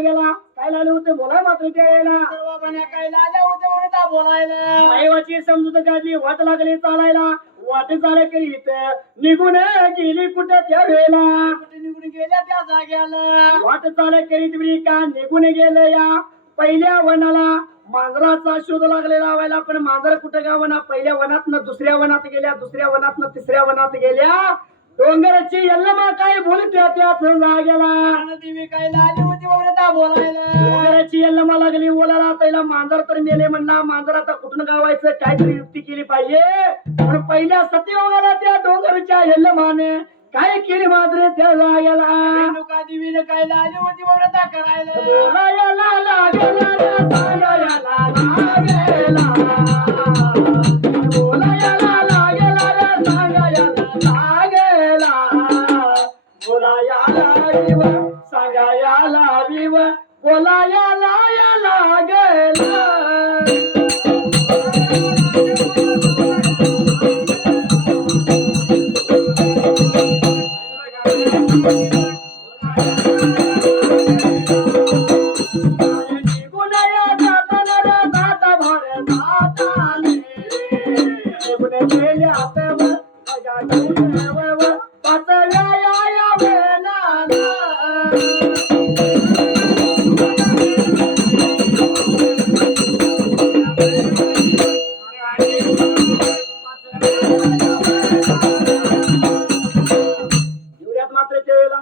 गेला काय लागले होते बोलाय मात्र त्यावेळेला काय लाल्या उद्यावर बोलायला मायवाची समजूत काढली. वाट लागली चालायला वाट चाले करीत निघून गेली कुठे त्या वेळेला निघून गेल्या त्या जाग्याला वाट चाले करीत का निघून गेले या पहिल्या वनाला मांजराचा शोध लागले लावायला. पण मांजर कुठे गावना पहिल्या वनातनं दुसऱ्या वनात गेल्या दुसऱ्या वनातनं तिसऱ्या वनात गेल्या. डोंगराची यल्लमा काय बोलत्या त्याच जाग्याला देवी काय लाली होती बोलायला डोंगराची यल्लमा लागली बोलायला. पहिला मांजर तर मेले म्हणला मांजर आता कुठून गावायचं काहीतरी युक्ती केली पाहिजे. पण पहिल्या सत्ययोगाला त्या डोंगराच्या यल्लमाने काय केली मात्र त्या जाग्याला देवीने काय लाली होती करायला बोलायला लागेला रे सांगायला लागेला बोलायला लागेला रे सांगायला लागेला बोलायला विव सांगायला विव बोलायला लागेला पाचव्या या वेळेला एवढ्यात मात्र त्यावेळेला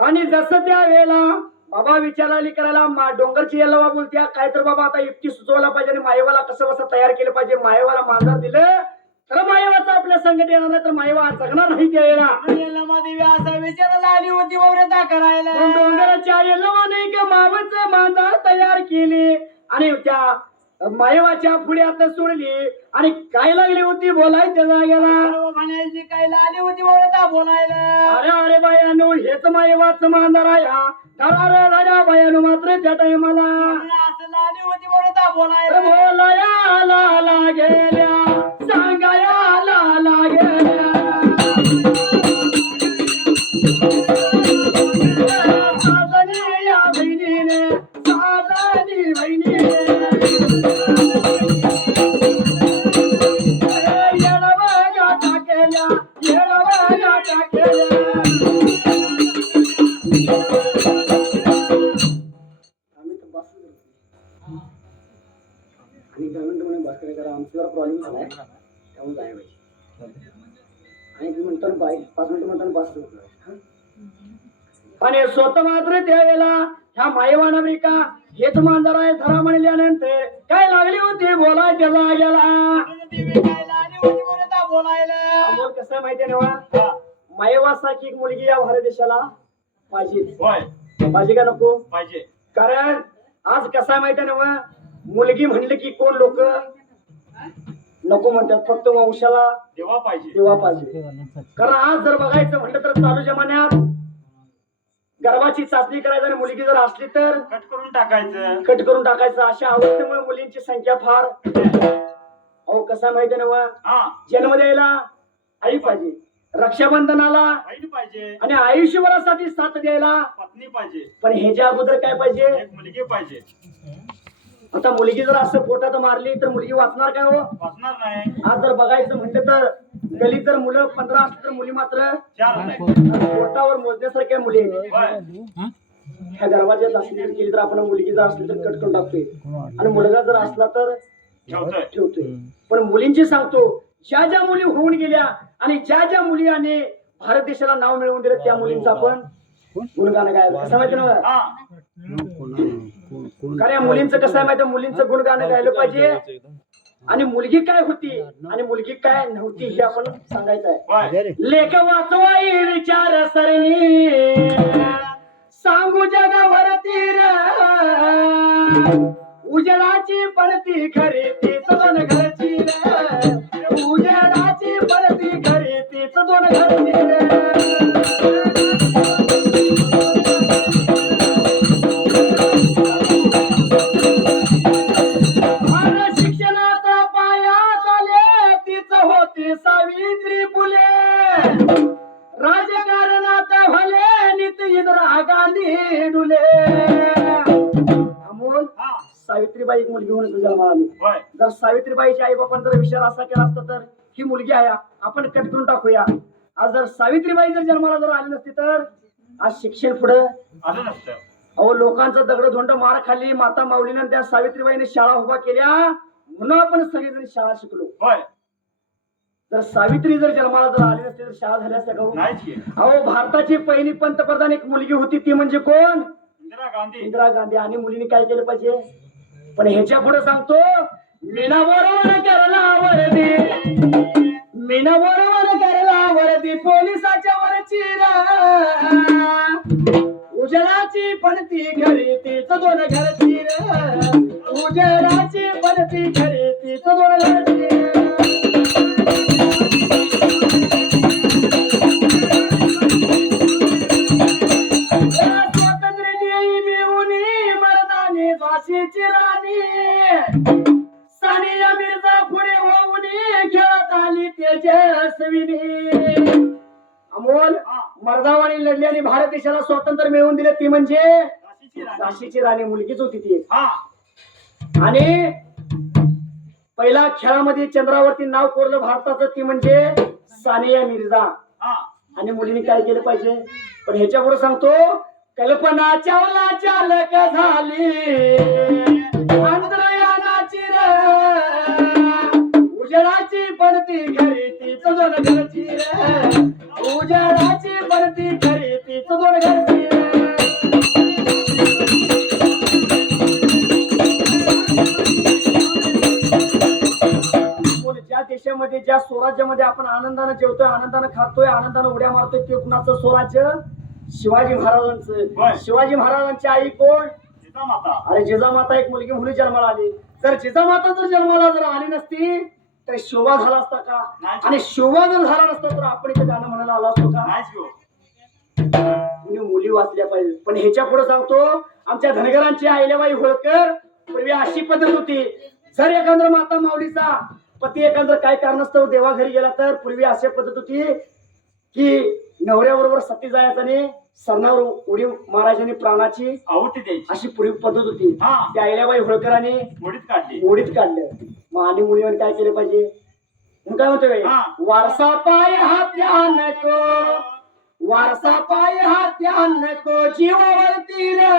आणि जसं त्या वेळेला बाबा विचाराली करायला डोंगरची येलवा बोलत्या काय तर बाबा आता युक्ती सुचवायला पाहिजे आणि मायवाला कसं कसं तयार केलं पाहिजे मायवाला मांजर दिलं तर मायवाचा आपल्या संकट येणार नाही तर मायवा जगणार नाही त्या वेळेला देवी असा विचारायला आली होती वव्रता करायला पण डोंगराच्या येलवा नाही की मावचं मांजर तयार केली आणि त्या मायवाच्या पुढ्यात सोडली आणि काय लागली होती बोलायच्या जागेला म्हणायची काय आली होती वव्रता बोलायला अरे अरे बायानो हेच मायवाच मांजर आहे हा धरा बायानो मात्र त्या टायमाला असं आली होती वव्रता बोलायला बोलाया ला गेल्या सांगाया ला गेल्या साजनी या बहिणीने साजनी बहिणीने येळवया टाकेल्या येळवया टाकेल्या आम्ही तर बस आणि गव्हर्नमेंट म्हणे बस करा आमचा जरा प्रॉब्लेम झालाय त्यामुळे जाय पाहिजे आणि तुम्ही म्हणतो बाईक 5 मिनिटं म्हणताना बस आणि स्वतः मात्र त्यावेळेला ह्या मायवान अमेरिका हेच मांजर आहे धरा म्हणल्यानंतर काय लागली होती बोलायच्या जागेला देवी काय आली होती वव्रता बोलायला अमोल कसं माहितीये ना मायवासारखी एक मुलगी या भारत देशाला पाहिजे होय पाहिजे का नको पाहिजे कारण आज कसा माहितीये ना मुलगी म्हणले की कोण लोक नको म्हणतात फक्त वंशाला देवा पाहिजे तेव्हा पाहिजे कारण आज जर बघायचं म्हटलं तर चालू जमान्यात गर्भाची चाचणी करायची आणि मुलगी जर असली तर कट करून टाकायचं कट करून टाकायचं अशा अवस्थेमुळे मुलींची संख्या फार अहो कसा माहिती ना हा जन्म द्यायला आई पाहिजे रक्षाबंधनाला बहीण पाहिजे आणि आयुष्यभरासाठी साथ द्यायला पत्नी पाहिजे पण ह्याच्या अगोदर काय पाहिजे एक मुलगी पाहिजे आता मुलगी जर असं पोटात मारली तर मुलगी वाचणार काय हो वाचणार नाही आज जर बघायचं म्हटलं तर गलीत जर मुलं 15 असली तर मुली मात्र 4 नाही पोटावर मोजण्यासारख्या मुली आहेत. होय ह्या गर्भाच्या चाचणी जर केली तर आपण मुलगी जर असली तर कट करून टाकतोय आणि मुलगा जर असला तर ठेवतोय ठेवतोय पण मुलींची सांगतो ज्या ज्या मुली होऊन गेल्या आणि ज्या ज्या मुलीने भारत देशाला नाव मिळवून दिलं त्या मुलींचं आपण गुणगान गायला कसं माहिती ना हा कारण या मुलींचं कसं आहे माहिती मुलींचं गुणगान गायलं पाहिजे आणि मुलगी काय होती आणि मुलगी काय नव्हती हे आपण सांगायचं आहे होय लेख वाचवाई विचार सरणी सांगू जगावरती उजळाची पडती खरी तीच दोन घरची उजळाची पडती खरी तीच दोन घरची शिक्षणाचा पाया झाले तीच होती सावित्री फुले राजकारणात भले नित इंदिरा गांधी डुले अमोल हा सावित्रीबाई एक मुलगी म्हणून जन्माला आली होय जर सावित्रीबाईच्या आई बापान जर विचार असा केला असता तर ही मुलगी आहे आपण कट करून टाकूया आज जर सावित्रीबाई जर जन्माला जर आली नसती तर आज शिक्षण पुढं आलं नसतं अहो लोकांचा दगडधोंड मार खाल्ली माता माऊलीनं त्या सावित्रीबाईने शाळा उभा केल्या म्हणून आपण सगळेजण शाळा शिकलो होय जर सावित्री जर जन्माला जर आली नसती तर शाळा झाल्या असत्या का हो? नाहीच की अहो भारताची पहिली पंतप्रधान एक मुलगी होती ती म्हणजे कोण इंदिरा गांधी इंदिरा गांधी आणि मुलीने काय केलं पाहिजे पण ह्याच्या पुढे सांगतो मीना बरोबर करला वरदी मीना बरोबर करला वरदी पोलिसाच्या वरची उजळाची पडती घरी तीच दोन घरची उजळाची पडती घरी तीच दोन घरची स्वातंत्र्य देई मिळवणी मर्दानी झाशीची राणी सानिया मिर्झा पुढे होऊन खेळत आली तेजस्विनी अमोल मर्दावानी लढली आणि भारत देशाला स्वातंत्र्य मिळवून दिले ती म्हणजे झाशीची राणी. झाशीची राणी मुलगीच होती ती हा आणि पहिला खेळामध्ये चंद्रावरती नाव कोरलं भारताचं ती म्हणजे सानिया मिर्झा. हा आणि मुलींनी काय केलं पाहिजे. पण ह्याच्याबरोबर सांगतो कल्पना चावला चालक झाली अंतरायानाची रे उजेडाची पडती घरी ती दोन घरची रे उजेडाची पडती घरी ती दोन घरची रे. ज्या देशामध्ये ज्या स्वराज्यामध्ये आपण आनंदानं जेवतोय आनंदानं खातोय आनंदानं उड्या मारतोय ते कुणाचं स्वराज्य. शिवाजी महाराजांचं. शिवाजी महाराजांची आई कोण. जिजामाता. अरे जिजामाता एक मुलगी मुली जन्माला आली. जर जिजामाता जर जन्माला जर आली नसती तर शोभा झाला असता का. आणि शोभा जर झाला नसता तर आपण इथे गाणं म्हणायला आलो असतो का. मुली वाचल्या पाहिजे. पण ह्याच्या पुढे सांगतो आमच्या धनगरांची अहिल्याबाई होळकर पूर्वी अशी पद्धत होती. जर एखादा माता माऊलीचा पती एखादं काय कारणास्तव देवा घरी गेला तर पूर्वी अशी पद्धत होती की नवऱ्याबरोबर सती जायचं आणि सरणावर उडी मारायची आणि प्राणाची आहुती द्यायची अशी पूर्वी पद्धत होती. त्या अहिल्याबाई होळकरांनी मोडीत काढलं. मग आणि मुलीवर काय केलं पाहिजे. मग काय म्हणतोय वारसा पाय हात्या नको वारसा पाय हात्या नको जीवावरती रे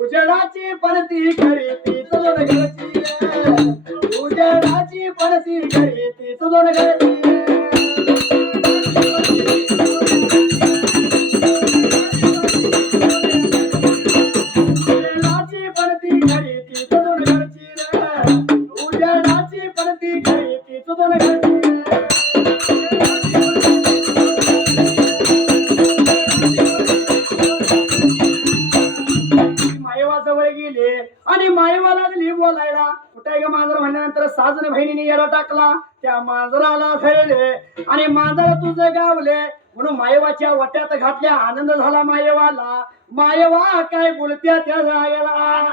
उजेडाची पडती घरी ती दोन घरची रे उजेडाची पडती घरी ती दोन घरची उजेडाची पडती घरी ती दोन घरची रे उजेडाची पडती घरी ती दोन घरची आणि माईवाला लागली बोलायला कुठे ग मांजर म्हणल्यानंतर साजन बहिणीने याला टाकला. त्या मांजराला धरले आणि मांजर तुझे गावले म्हणून मायवाच्या वाट्यात घातल्या. आनंद झाला मायवाला. मायवा काय बोलत्या त्या जागेला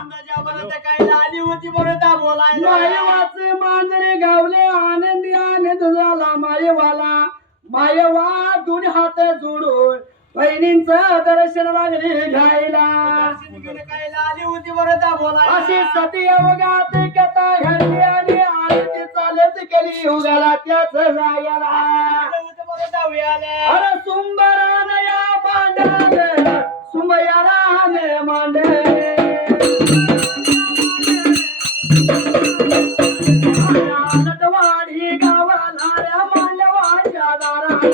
काय आली होती बरोबर बोलायला. मायवाचे मांजरे गावले आनंदी आनंद झाला मायवाला. मायवा दोन हात जोडून बहिणींचं दर्शन लागले घ्यायला. काय आली होती बरोबर बोलायला. अशी सती योगात कथा घडली आणि आरती चालत केली युगाला त्याच जाग्याला. अरे सुंबरान या मांडले सुंबयारान मांडले आनंदवाडी गावाला मांडवाच्या दाराला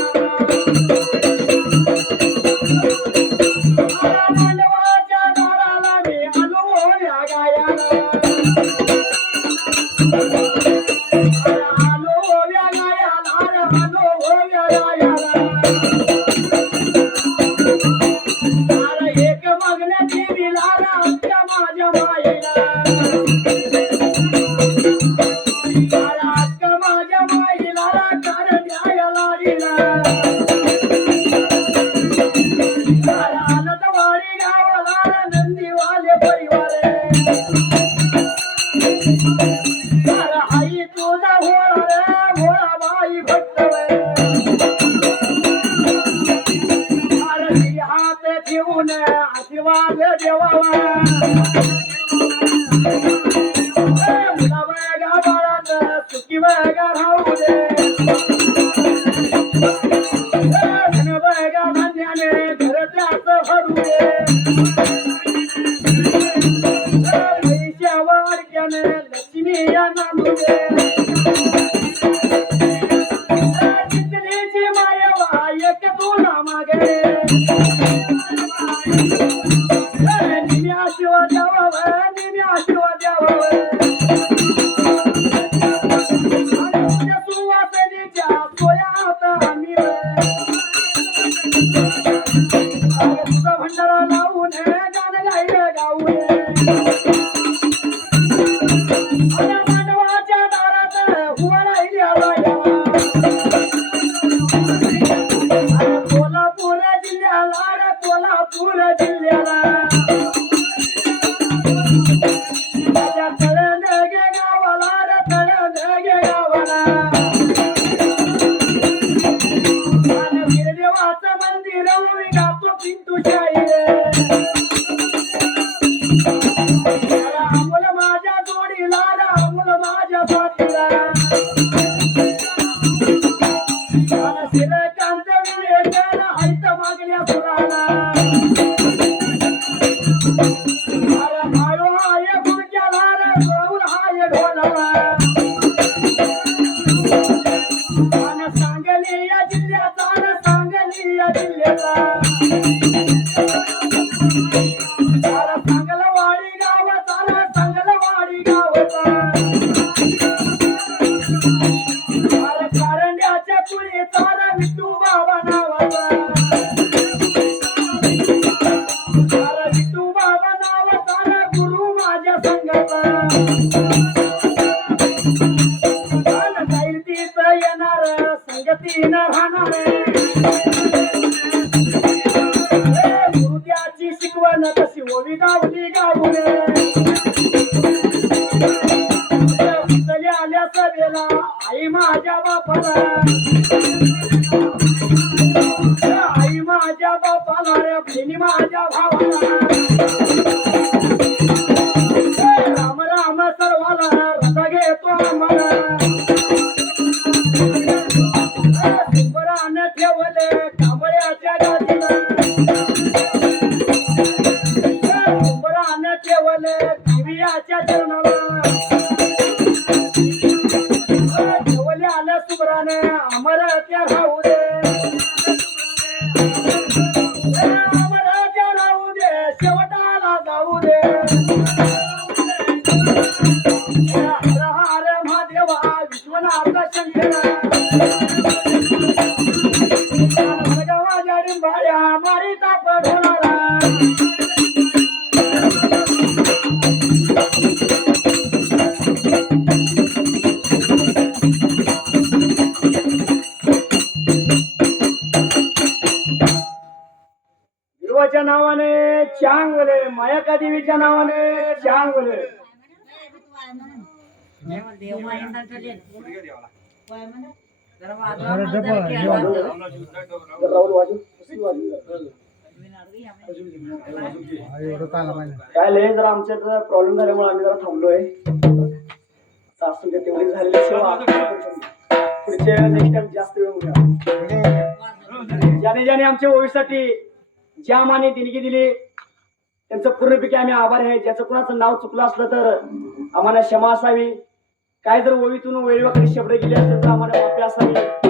मांडवाच्या दाराला मी आलो या गायाला आलो या गायाला आलो या गायाला. अरे एक मागण्याची दिला आमच्या माझ्या माईला अरे माझ्या माईला कर द्यायला दिला. आनंदवाडी गावाला नंदीवाले परिवार आई तुझा भोळा रे भोळा बाई भक्त अरे हात ठेवून आशीर्वाद देवावा. मुला बघा बाळात सुखी बघा राहू दे धन बघा धान्याने घर त्याच भरू दे पैशा वाडक्याने लक्ष्मी या नांदू दे चितलीची मायवा एक तुला मागे निम्या शिव द्यावं निम्या शिव द्यावं सुवासनीच्या सोयात आम्ही तुझा भंडारा लावून गाणं गायलं गाऊन मांडवाच्या दारात उभा राहिल्या बाया. कोल्हापूर जिल्ह्याला कोल्हापूर जिल्ह्याला माझ्या तळंदगे गावाला तळंदगे गावाला देवाचं मंदिर उभी गातो पिंटूशाही अमोल माझ्या जोडीला राम फुल माझ्या स्वातीला श्रीकांत विवेचन हैत मागल्या फुलाला अरे माळू हाय गुडक्याला रे गौर हाय ढोलाला आणि सांगली या जिल्ह्याचा आणि सांगली या जिल्ह्याचा अरे सांगलवाडी गावाचा रे सांगलवाडी गावाचा अरे कारंड्याच्या कुळीचा रे विठू बाबा नावाचा अरे विठू बाबा नावाचा रे गुरु माझ्या संघाचा अन जाईल तिथं येणार संगतीनं राहणार गुरुद्याची शिकवण कशी ओवी गावली गावले आल्या सभेला आई माझ्या बापाला आई माझ्या बापाला रे बहिणी माझ्या भावाला राम राम सर्वाला रजा घेतो आम्हाला सुंबराने ठेवले कांबळ्याच्या गादीला सुंबराने ठेवले दिव्याच्या चरणाला ठेवले आल्या सुंबराने अमर त्या राहू दे अमर त्या राहू दे शेवटाला जाऊ दे हर हर महादेवा विश्वनाथ शंकरा माझ्या डिंबाळ्या मारिता पडोलाला देवाच्या नावाने चांगले मायाका देवीच्या नावाने चांगले काय लय जरा आमच्या प्रॉब्लेम झाल्यामुळे आम्ही जरा थांबलोय सासू तेवढी झालेली सेवा पुढच्या नेक्स्ट टाइम जास्त वेळ होईल ज्याने ज्याने आमच्या ओळीसाठी ज्या माने देणगी दिली त्यांचं पूर्णपैकी आम्ही आभार आहे ज्याचं कुणाचं नाव चुकलं असलं तर आम्हाला क्षमा असावी काय जर ओळीतून वेळीवाकडे शब्द गेले असेल तर आम्हाला माफी असावी